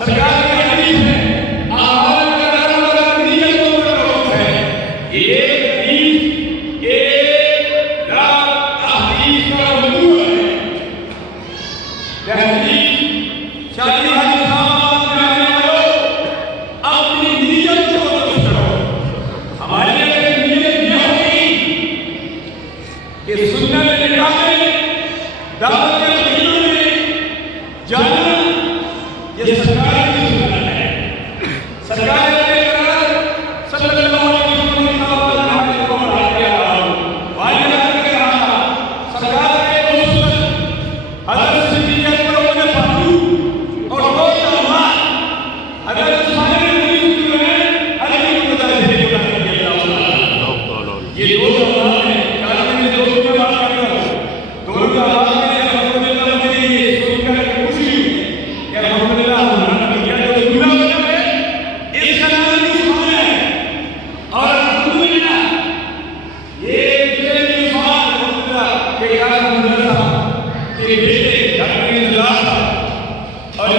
सरकार की हदीस है, आमाल का दारोमदार नियत को रोक है। ये हदीस 1,00,000 अहदीस का मजमूआ है। हदीस शादी वाली सामान जाने वालों, अपनी नियत को दुरुस्त करो। हमारी अगर नियत यह होगी कि सुन्नत निकाह में, दावत के महीनों में जाना ये सरकार की सुन्नत है। सरकार ने सल्लल्लाहु अलैहि वसल्लम को बढ़ा दिया। वाजिब ने कहा, सरकार के उसूल हज़रत सिद्दीक़ अकबर ने फारूक और वो तमाम हज़रत उस्मान गनी जो है अली को बता दे ये दो जमात है। कारण में दो में बात कर रहा हूं, दोनों का आवाज में अल्हम्दुलिल्लाह मुझे ये सुनकर खुशी हुई कि अल्हम्दुलिल्लाह और